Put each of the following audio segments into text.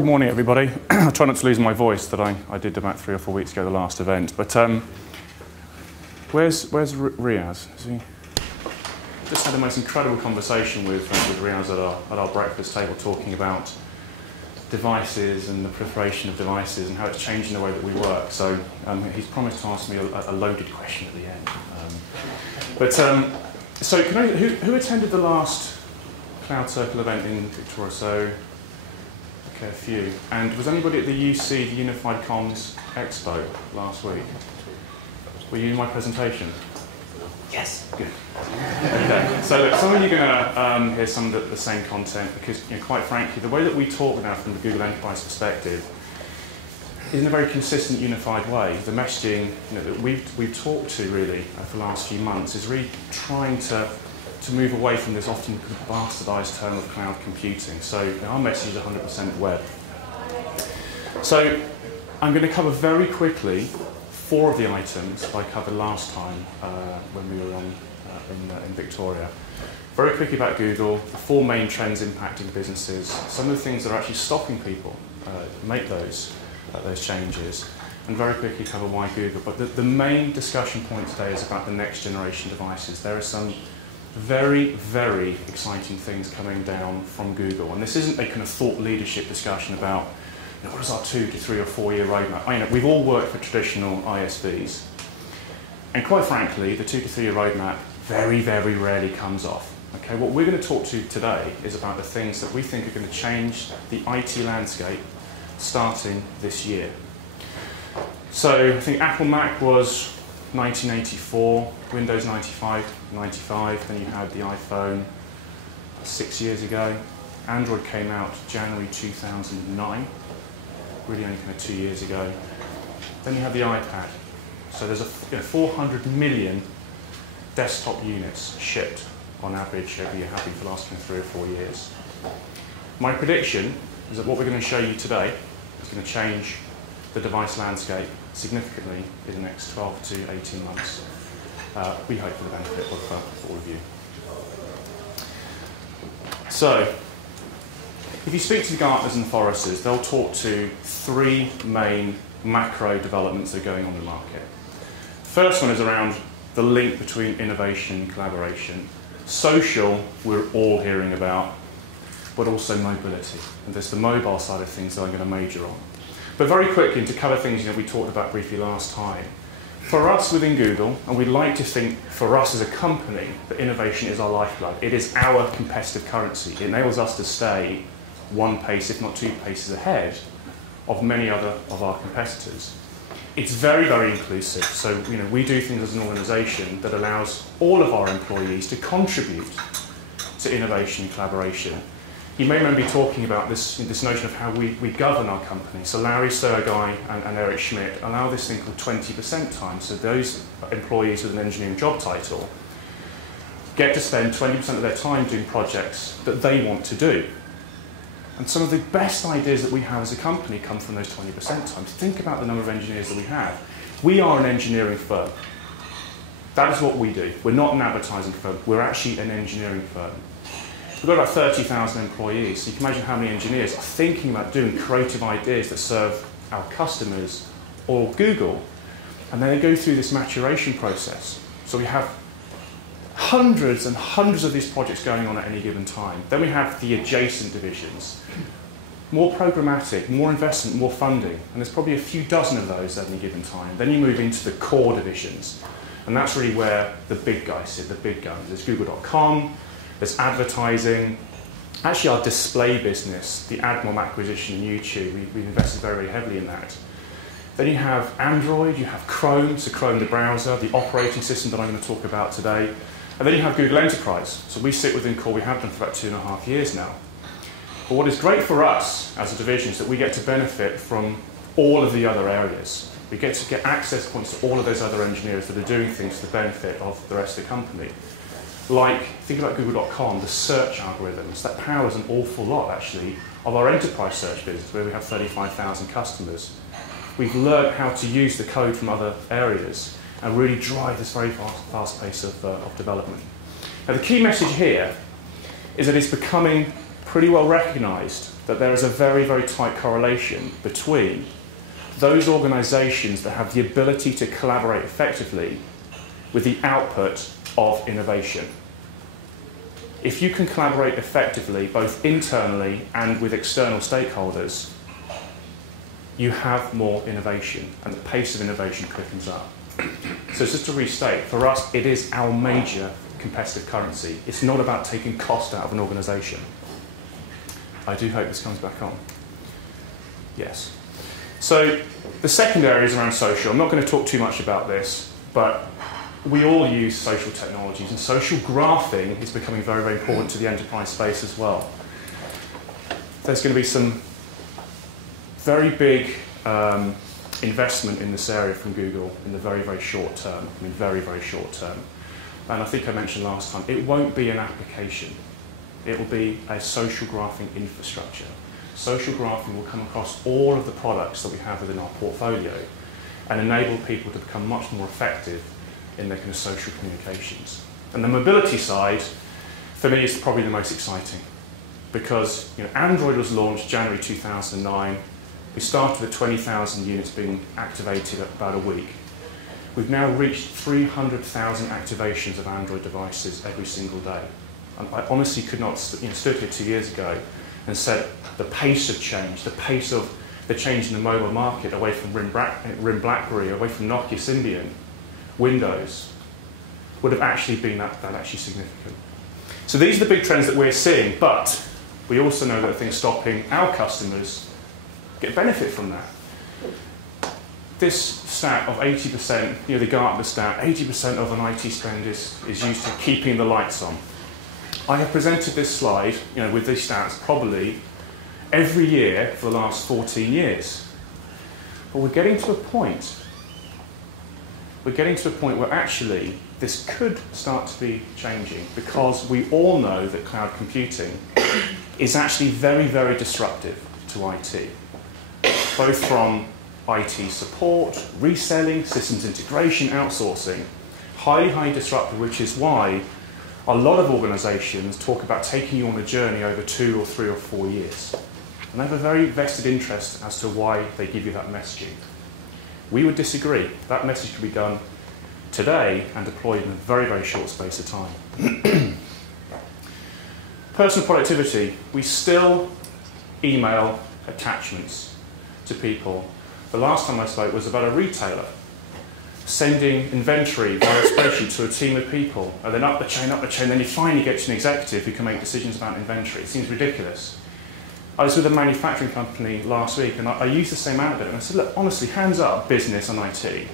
Good morning, everybody. I try not to lose my voice that I did about 3 or 4 weeks ago, the last event. But where's Riaz? Is he? Just had the most incredible conversation with Riaz at our breakfast table, talking about devices and the proliferation of devices and how it's changing the way that we work. So he's promised to ask me a loaded question at the end. So who attended the last Cloud Circle event in Victoria? So. Okay, a few. And was anybody at the UC, the Unified Comms Expo last week? Were you in my presentation? Yes. Good. Okay. So look, some of you are going to hear some of the same content because, quite frankly, the way that we talk now from the Google Enterprise perspective is in a very consistent, unified way. The messaging that we've talked to really for the last few months is really trying to move away from this often bastardized term of cloud computing. So our message is 100% web. So I'm going to cover very quickly 4 of the items I covered last time when we were in Victoria. Very quickly about Google, the 4 main trends impacting businesses, some of the things that are actually stopping people make those changes, and very quickly cover why Google. But the main discussion point today is about the next generation devices. There are some very, very exciting things coming down from Google. And this isn't a kind of thought leadership discussion about what is our 2 to 3 or 4 year roadmap. We've all worked for traditional ISVs. And quite frankly, the 2 to 3 year roadmap very, very rarely comes off. Okay, what we're going to talk to today is about the things that we think are going to change the IT landscape starting this year. So I think Apple Mac was 1984, Windows 95, then you had the iPhone 6 years ago. Android came out January 2009, really only kind of 2 years ago. Then you have the iPad. So there's 400 million desktop units shipped on average every year, have been for the last 3 or 4 years. My prediction is that what we're going to show you today is going to change the device landscape significantly in the next 12 to 18 months. We hope for the benefit of all of you. So, if you speak to the Gartners and Forresters, they'll talk to 3 main macro developments that are going on in the market. First one is around the link between innovation and collaboration. Social, we're all hearing about, but also mobility. And there's the mobile side of things that I'm going to major on. But very quickly, to cover things we talked about briefly last time, for us within Google, and we'd like to think for us as a company, that innovation is our lifeblood. It is our competitive currency. It enables us to stay 1 pace, if not 2 paces ahead of many other of our competitors. It's very, very inclusive. So we do things as an organisation that allows all of our employees to contribute to innovation and collaboration. You may remember me talking about this notion of how we govern our company. So Larry Sergey and Eric Schmidt allow this thing called 20% time. So those employees with an engineering job title get to spend 20% of their time doing projects that they want to do. And some of the best ideas that we have as a company come from those 20% times. Think about the number of engineers that we have. We are an engineering firm. That is what we do. We're not an advertising firm. We're actually an engineering firm. We've got about 30,000 employees, so you can imagine how many engineers are thinking about doing creative ideas that serve our customers or Google, and then they go through this maturation process. So we have hundreds and hundreds of these projects going on at any given time. Then we have the adjacent divisions. More programmatic, more investment, more funding, and there's probably a few dozen of those at any given time. Then you move into the core divisions, and that's really where the big guys sit, the big guns. There's Google.com, there's advertising, actually our display business, the AdMob acquisition in YouTube, we've invested very, very heavily in that. Then you have Android, you have Chrome, so Chrome the browser, the operating system that I'm going to talk about today. And then you have Google Enterprise. So we sit within Core, we have done for about 2.5 years now. But what is great for us as a division is that we get to benefit from all of the other areas. We get to get access points to all of those other engineers that are doing things to the benefit of the rest of the company. Like, think about Google.com, the search algorithms. That powers an awful lot, actually, of our enterprise search business, where we have 35,000 customers. We've learned how to use the code from other areas and really drive this very fast pace of development. Now, the key message here is that it's becoming pretty well recognised that there is a very, very tight correlation between those organisations that have the ability to collaborate effectively with the output of innovation. If you can collaborate effectively, both internally and with external stakeholders, you have more innovation, and the pace of innovation quickens up. So just to restate, for us, it is our major competitive currency. It's not about taking cost out of an organisation. I do hope this comes back on. Yes. So the second area is around social. I'm not going to talk too much about this, but we all use social technologies, and social graphing is becoming very, very important to the enterprise space as well. There's going to be some very big investment in this area from Google in the very, very short term. I mean, very, very short term. And I think I mentioned last time, it won't be an application. It will be a social graphing infrastructure. Social graphing will come across all of the products that we have within our portfolio and enable people to become much more effective in their kind of social communications. And the mobility side, for me, is probably the most exciting, because Android was launched January 2009. We started with 20,000 units being activated at about a week. We've now reached 300,000 activations of Android devices every single day. And I honestly could not, stood here 2 years ago and said the pace of change, the pace of the change in the mobile market away from RIM BlackBerry, away from Nokia Symbian, Windows, would have actually been that actually significant. So these are the big trends that we're seeing, but we also know that things stopping our customers get benefit from that. This stat of 80%, the Gartner stat, 80% of an IT spend is used to keeping the lights on. I have presented this slide, with these stats probably every year for the last 14 years. But we're getting to a point where actually this could start to be changing, because we all know that cloud computing is actually very, very disruptive to IT, both from IT support, reselling, systems integration, outsourcing. Highly, highly disruptive, which is why a lot of organisations talk about taking you on a journey over 2 or 3 or 4 years. And they have a very vested interest as to why they give you that messaging. We would disagree. That message can be done today and deployed in a very, very short space of time. Personal productivity. We still email attachments to people. The last time I spoke was about a retailer sending inventory via a spreadsheet to a team of people, and then up the chain, then you finally get to an executive who can make decisions about inventory. It seems ridiculous. I was with a manufacturing company last week, and I used the same anecdote, and I said, look, honestly, hands up, business and IT.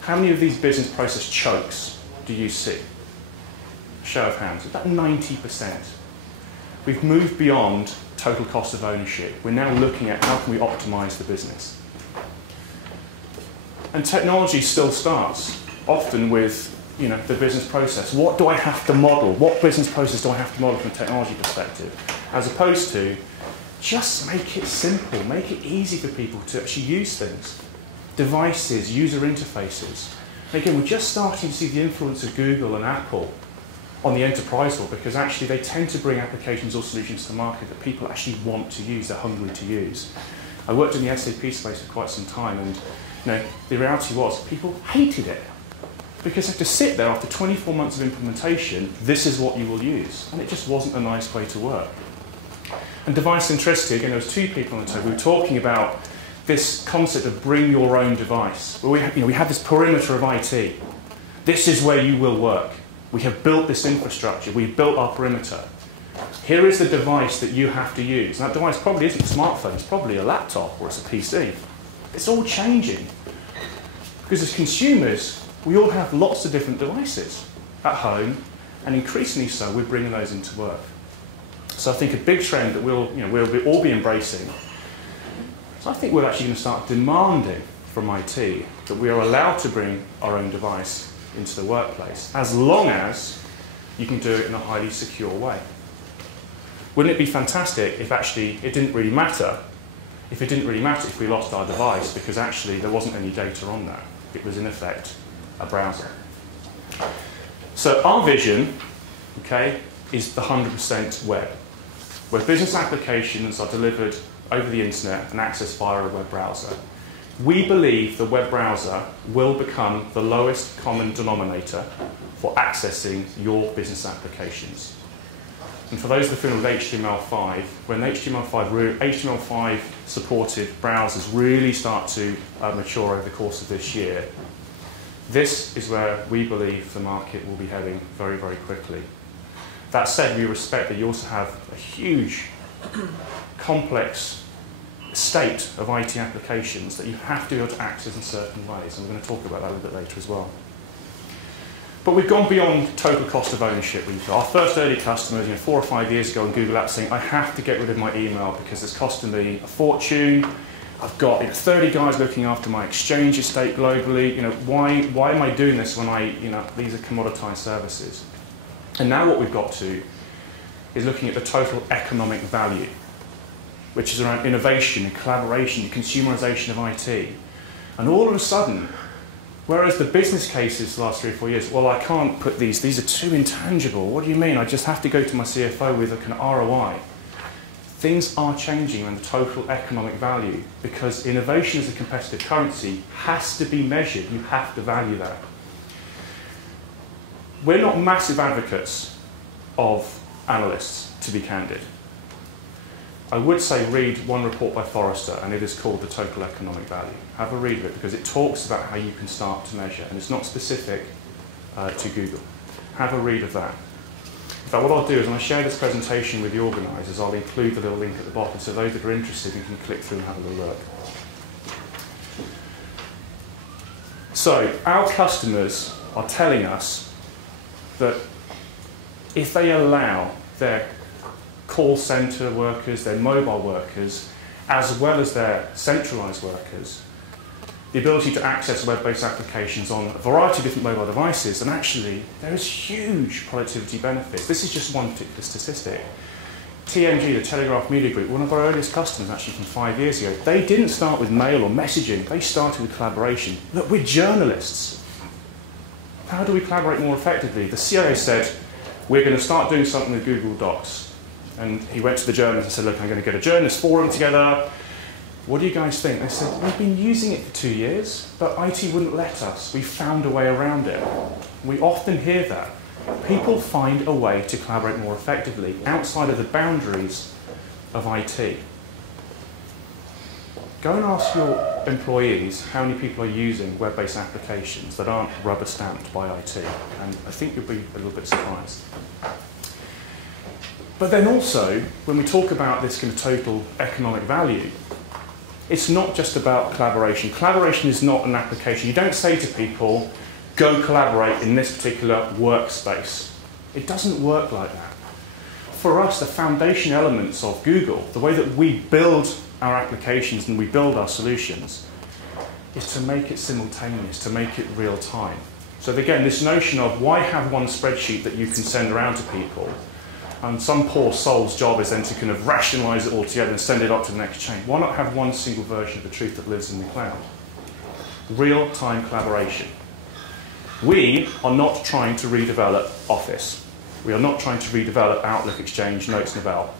How many of these business process chokes do you see? Show of hands, about 90%. We've moved beyond total cost of ownership. We're now looking at how can we optimize the business. And technology still starts, often with the business process. What do I have to model? What business process do I have to model from a technology perspective? As opposed to just make it simple, make it easy for people to actually use things. Devices, user interfaces. And again, we're just starting to see the influence of Google and Apple on the enterprise level, because actually they tend to bring applications or solutions to market that people actually want to use, they're hungry to use. I worked in the SAP space for quite some time, and the reality was people hated it, because they had to sit there after 24 months of implementation, this is what you will use. And it just wasn't a nice way to work. And device centricity, again, there was 2 people on the table. We were talking about this concept of bring your own device. Well, we have this perimeter of IT. This is where you will work. We have built this infrastructure. We've built our perimeter. Here is the device that you have to use. And that device probably isn't a smartphone. It's probably a laptop or it's a PC. It's all changing. Because as consumers, we all have lots of different devices at home, and increasingly so, we're bringing those into work. So I think a big trend that we'll all be embracing, so I think we're actually going to start demanding from IT that we are allowed to bring our own device into the workplace, as long as you can do it in a highly secure way. Wouldn't it be fantastic if actually it didn't really matter if we lost our device, because actually there wasn't any data on that. It was in effect a browser. So our vision, is the 100% web. where business applications are delivered over the internet and accessed via a web browser. We believe the web browser will become the lowest common denominator for accessing your business applications. And for those that are familiar with HTML5, when HTML5 supported browsers really start to mature over the course of this year, this is where we believe the market will be heading very, very quickly. That said, we respect that you also have a huge, complex state of IT applications that you have to be able to access in certain ways, and we're going to talk about that a little bit later as well. But we've gone beyond total cost of ownership. Our first early customers, 4 or 5 years ago on Google Apps saying, I have to get rid of my email because it's costing me a fortune. I've got 30 guys looking after my Exchange estate globally. Why am I doing this when these are commoditized services? And now what we've got to is looking at the total economic value, which is around innovation and collaboration and consumerization of IT. And all of a sudden, whereas the business cases the last 3 or 4 years, well, I can't put these are too intangible. What do you mean? I just have to go to my CFO with a kind of ROI. Things are changing around the total economic value because innovation as a competitive currency has to be measured. You have to value that. We're not massive advocates of analysts, to be candid. I would say read one report by Forrester, and it is called The Total Economic Value. Have a read of it because it talks about how you can start to measure, and it's not specific to Google. Have a read of that. In fact, what I'll do is when I share this presentation with the organisers, I'll include the little link at the bottom, so those that are interested, you can click through and have a little look. So, our customers are telling us that if they allow their call centre workers, their mobile workers, as well as their centralised workers, the ability to access web-based applications on a variety of different mobile devices, and actually there is huge productivity benefits. This is just one particular statistic. TMG, the Telegraph Media Group, one of our earliest customers actually from 5 years ago, they didn't start with mail or messaging, they started with collaboration. Look, we're journalists. How do we collaborate more effectively? The CIO said, we're going to start doing something with Google Docs. And he went to the journalists and said, look, I'm going to get a journalist forum together. What do you guys think? They said, we've been using it for 2 years, but IT wouldn't let us. We found a way around it. We often hear that. People find a way to collaborate more effectively outside of the boundaries of IT. Go and ask your employees how many people are using web-based applications that aren't rubber-stamped by IT, and I think you'll be a little bit surprised. But then also, when we talk about this kind of total economic value, it's not just about collaboration. Collaboration is not an application. You don't say to people, go collaborate in this particular workspace. It doesn't work like that. For us, the foundation elements of Google, the way that we build our applications and we build our solutions, is to make it simultaneous, to make it real time. So again, this notion of why have one spreadsheet that you can send around to people, and some poor soul's job is then to kind of rationalize it all together and send it up to the next chain. Why not have one single version of the truth that lives in the cloud? Real-time collaboration. We are not trying to redevelop Office. We are not trying to redevelop Outlook, Exchange, Notes, and About.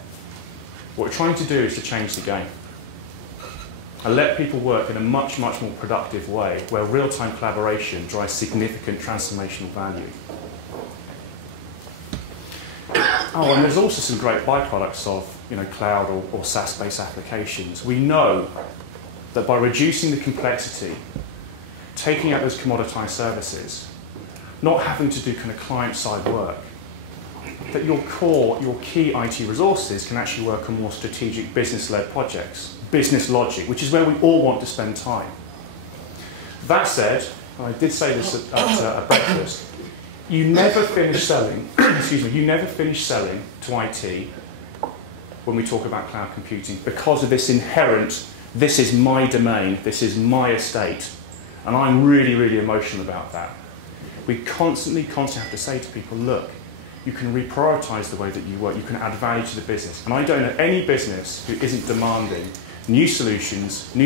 What we're trying to do is to change the game and let people work in a much, much more productive way where real-time collaboration drives significant transformational value. Oh, and there's also some great byproducts of cloud or SaaS-based applications. We know that by reducing the complexity, taking out those commoditized services, not having to do kind of client-side work, that your key IT resources can actually work on more strategic business-led projects, business logic, which is where we all want to spend time. That said, and I did say this at breakfast, you never finish selling, you never finish selling to IT when we talk about cloud computing because of this inherent, this is my domain, this is my estate, and I'm really, really emotional about that. We constantly have to say to people, look, you can reprioritize the way that you work, you can add value to the business. And I don't know any business who isn't demanding new solutions, new